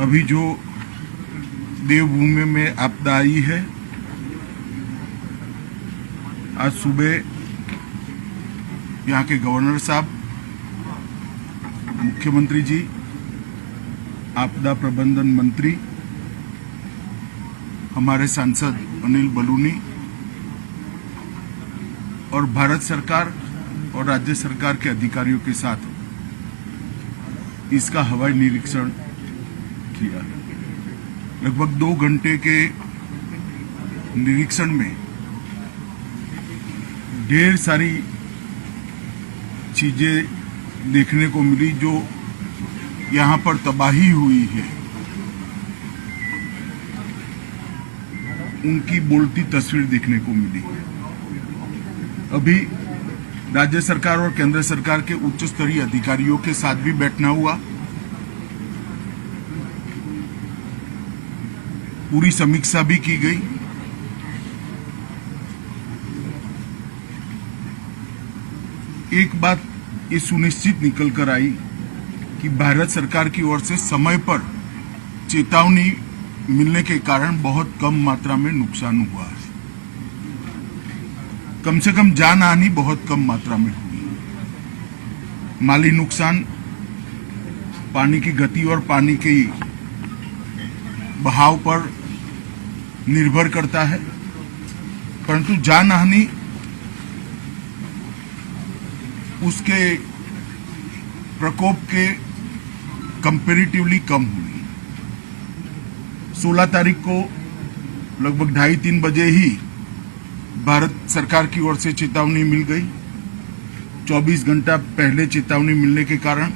अभी जो देवभूमि में आपदा आई है, आज सुबह यहाँ के गवर्नर साहब, मुख्यमंत्री जी, आपदा प्रबंधन मंत्री, हमारे सांसद अनिल बलूनी और भारत सरकार और राज्य सरकार के अधिकारियों के साथ इसका हवाई निरीक्षण किया। लगभग 2 घंटे के निरीक्षण में ढेर सारी चीजें देखने को मिली जो यहाँ पर तबाही हुई है, उनकी बोलती तस्वीर देखने को मिली। अभी राज्य सरकार और केंद्र सरकार के उच्च स्तरीय अधिकारियों के साथ भी बैठना हुआ। पूरी समीक्षा भी की गई। एक बात ये सुनिश्चित निकल कर आई कि भारत सरकार की ओर से समय पर चेतावनी मिलने के कारण बहुत कम मात्रा में नुकसान हुआ है। कम से कम जान हानि बहुत कम मात्रा में हुई। माली नुकसान पानी की गति और पानी के बहाव पर निर्भर करता है, परंतु जान हानि उसके प्रकोप के कंपैरेटिवली कम हुई। 16 तारीख को लगभग 2:30-3 बजे ही भारत सरकार की ओर से चेतावनी मिल गई। 24 घंटा पहले चेतावनी मिलने के कारण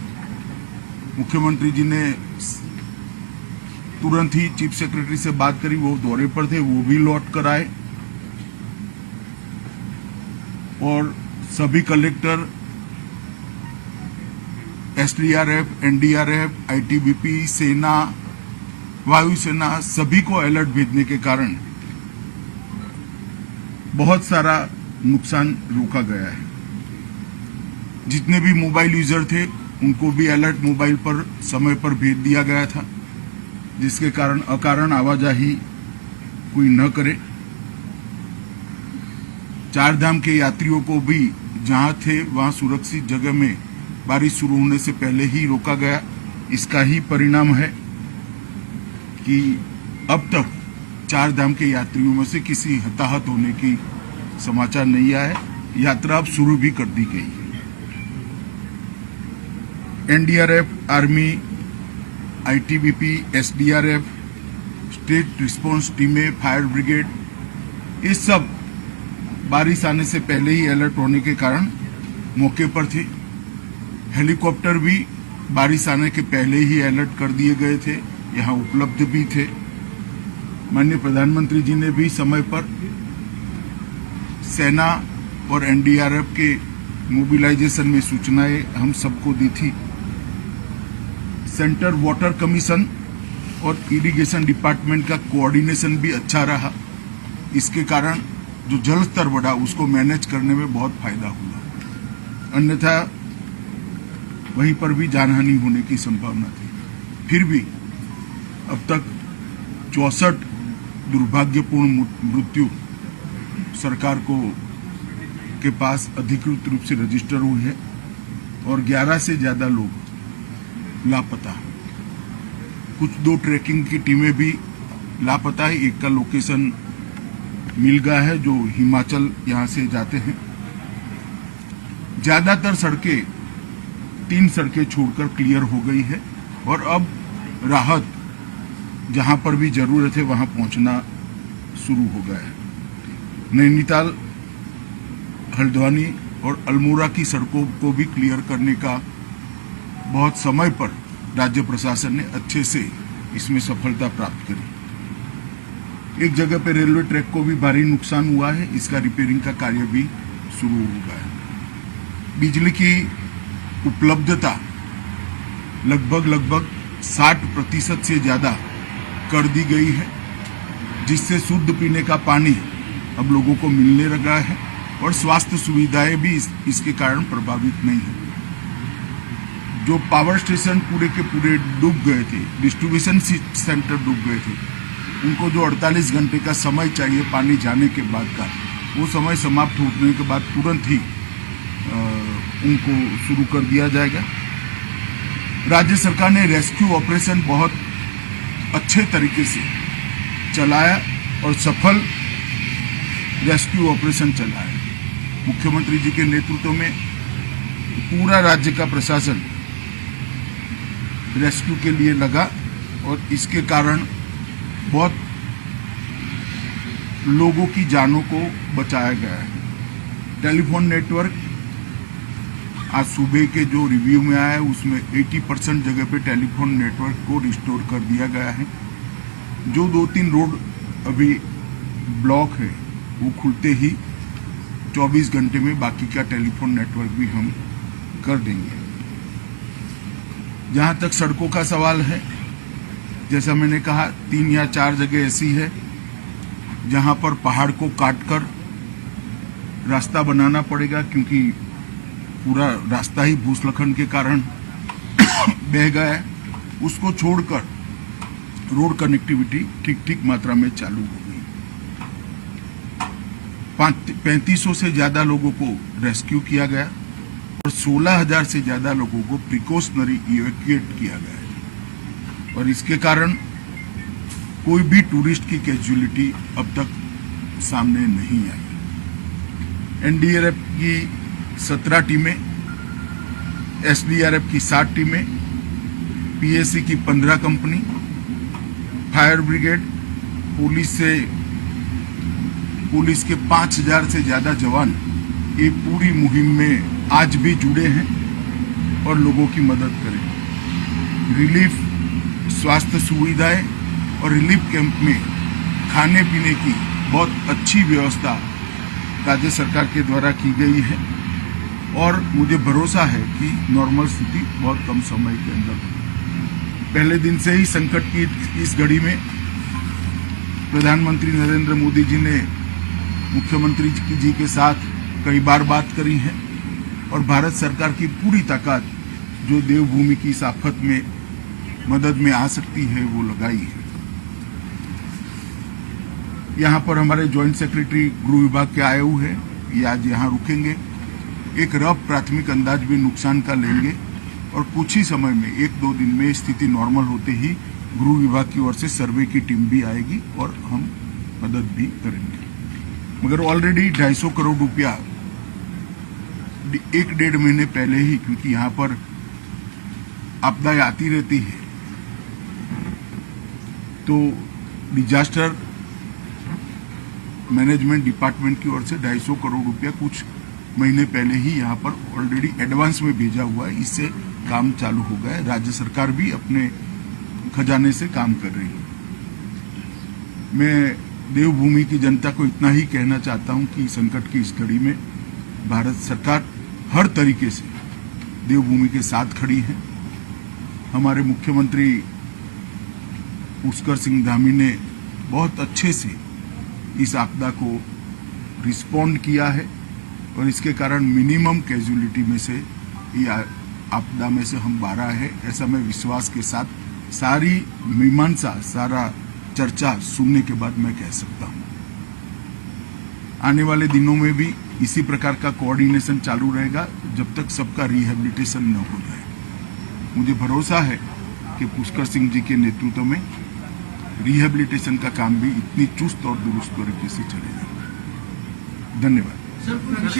मुख्यमंत्री जी ने तुरंत ही चीफ सेक्रेटरी से बात करी। वो दौरे पर थे, वो भी लौट कर आए और सभी कलेक्टर, एसडीआरएफ, एनडीआरएफ, आईटीबीपी, सेना, वायुसेना सभी को अलर्ट भेजने के कारण बहुत सारा नुकसान रोका गया है। जितने भी मोबाइल यूजर थे उनको भी अलर्ट मोबाइल पर समय पर भेज दिया गया था, जिसके कारण अकारण आवाजाही कोई न करे। 4 धाम के यात्रियों को भी जहां थे वहां सुरक्षित जगह में बारिश शुरू होने से पहले ही रोका गया। इसका ही परिणाम है कि अब तक 4 धाम के यात्रियों में से किसी हताहत होने की समाचार नहीं आया है। यात्रा अब शुरू भी कर दी गई है। NDRF, army, ITBP, SDRF, state response टीमें, फायर ब्रिगेड, ये सब बारिश आने से पहले ही अलर्ट होने के कारण मौके पर थे। हेलीकॉप्टर भी बारिश आने के पहले ही अलर्ट कर दिए गए थे, यहाँ उपलब्ध भी थे। माननीय प्रधानमंत्री जी ने भी समय पर सेना और एनडीआरएफ के मोबिलाइजेशन में सूचनाएं हम सबको दी थी। सेंटर वाटर कमीशन और इरिगेशन डिपार्टमेंट का कोऑर्डिनेशन भी अच्छा रहा। इसके कारण जो जल स्तर बढ़ा उसको मैनेज करने में बहुत फायदा हुआ, अन्यथा वहीं पर भी जानहानि होने की संभावना थी। फिर भी अब तक 64 दुर्भाग्यपूर्ण मृत्यु सरकार के पास अधिकृत रूप से रजिस्टर हुई है और 11 से ज्यादा लोग लापता। कुछ 2 ट्रैकिंग की टीमें भी लापता है। एक का लोकेशन मिल गया है जो हिमाचल यहां से जाते हैं। ज्यादातर सड़कें 3 सड़कें छोड़कर क्लियर हो गई है और अब राहत जहां पर भी जरूरत है वहां पहुंचना शुरू हो गया है। नैनीताल, हल्द्वानी और अल्मोड़ा की सड़कों को भी क्लियर करने का बहुत समय पर राज्य प्रशासन ने अच्छे से इसमें सफलता प्राप्त करी। एक जगह पर रेलवे ट्रैक को भी भारी नुकसान हुआ है, इसका रिपेयरिंग का कार्य भी शुरू हो गया है। बिजली की उपलब्धता लगभग 60% से ज्यादा कर दी गई है, जिससे शुद्ध पीने का पानी अब लोगों को मिलने लगा है और स्वास्थ्य सुविधाएं भी इसके कारण प्रभावित नहीं है। जो पावर स्टेशन पूरे के पूरे डूब गए थे, डिस्ट्रीब्यूशन सेंटर डूब गए थे, उनको जो 48 घंटे का समय चाहिए पानी जाने के बाद का, वो समय समाप्त होने के बाद तुरंत ही उनको शुरू कर दिया जाएगा। राज्य सरकार ने रेस्क्यू ऑपरेशन बहुत अच्छे तरीके से चलाया और सफल रेस्क्यू ऑपरेशन चलाया। मुख्यमंत्री जी के नेतृत्व में पूरा राज्य का प्रशासन रेस्क्यू के लिए लगा और इसके कारण बहुत लोगों की जानों को बचाया गया है। टेलीफोन नेटवर्क आज सुबह के जो रिव्यू में आया है उसमें 80% जगह पे टेलीफोन नेटवर्क को रिस्टोर कर दिया गया है। जो 2-3 रोड अभी ब्लॉक है वो खुलते ही 24 घंटे में बाकी का टेलीफोन नेटवर्क भी हम कर देंगे। जहां तक सड़कों का सवाल है, जैसा मैंने कहा 3 या 4 जगह ऐसी है जहां पर पहाड़ को काटकर रास्ता बनाना पड़ेगा, क्योंकि पूरा रास्ता ही भूस्खलन के कारण बह गया है। उसको छोड़कर रोड कनेक्टिविटी ठीक मात्रा में चालू हो गई। 3500 से ज्यादा लोगों को रेस्क्यू किया गया और 16,000 से ज्यादा लोगों को प्रिकॉशनरी इवैक्यूएट किया गया है। और इसके कारण कोई भी टूरिस्ट की कैजुअलिटी अब तक सामने नहीं आई। एनडीआरएफ की 17 टीमें, एसडीआरएफ की 7 टीमें, पीएसी की 15 कंपनी, फायर ब्रिगेड, पुलिस के 5,000 से ज्यादा जवान ये पूरी मुहिम में आज भी जुड़े हैं और लोगों की मदद करें। रिलीफ, स्वास्थ्य सुविधाएं और रिलीफ कैंप में खाने पीने की बहुत अच्छी व्यवस्था राज्य सरकार के द्वारा की गई है और मुझे भरोसा है कि नॉर्मल स्थिति बहुत कम समय के अंदर होगी। पहले दिन से ही संकट की इस घड़ी में प्रधानमंत्री नरेंद्र मोदी जी ने मुख्यमंत्री जी के साथ कई बार बात करी है और भारत सरकार की पूरी ताकत जो देवभूमि की इस आफत में मदद में आ सकती है वो लगाई है। यहाँ पर हमारे ज्वाइंट सेक्रेटरी गृह विभाग के आए हुए हैं, ये आज यहाँ रुकेंगे, एक रफ प्राथमिक अंदाज भी नुकसान का लेंगे और कुछ ही समय में 1-2 दिन में स्थिति नॉर्मल होते ही गृह विभाग की ओर से सर्वे की टीम भी आएगी और हम मदद भी करेंगे। मगर ऑलरेडी 250 करोड़ रुपया 1-1.5 महीने पहले ही, क्योंकि यहाँ पर आपदाएं आती रहती है, तो डिजास्टर मैनेजमेंट डिपार्टमेंट की ओर से 250 करोड़ रुपया कुछ महीने पहले ही यहाँ पर ऑलरेडी एडवांस में भेजा हुआ है। इससे काम चालू हो गया है। राज्य सरकार भी अपने खजाने से काम कर रही है। मैं देवभूमि की जनता को इतना ही कहना चाहता हूं कि संकट की इस घड़ी में भारत सरकार हर तरीके से देवभूमि के साथ खड़ी है। हमारे मुख्यमंत्री पुष्कर सिंह धामी ने बहुत अच्छे से इस आपदा को रिस्पॉन्ड किया है और इसके कारण मिनिमम कैजुअलिटी में से ये आपदा में से हम 12 है, ऐसा मैं विश्वास के साथ सारी मीमांसा, सारा चर्चा सुनने के बाद मैं कह सकता हूं। आने वाले दिनों में भी इसी प्रकार का कोऑर्डिनेशन चालू रहेगा जब तक सबका रिहेबिलिटेशन न हो जाए। मुझे भरोसा है कि पुष्कर सिंह जी के नेतृत्व में रिहेबिलिटेशन का काम भी इतनी चुस्त और दुरुस्त तरीके से चलेगा। धन्यवाद।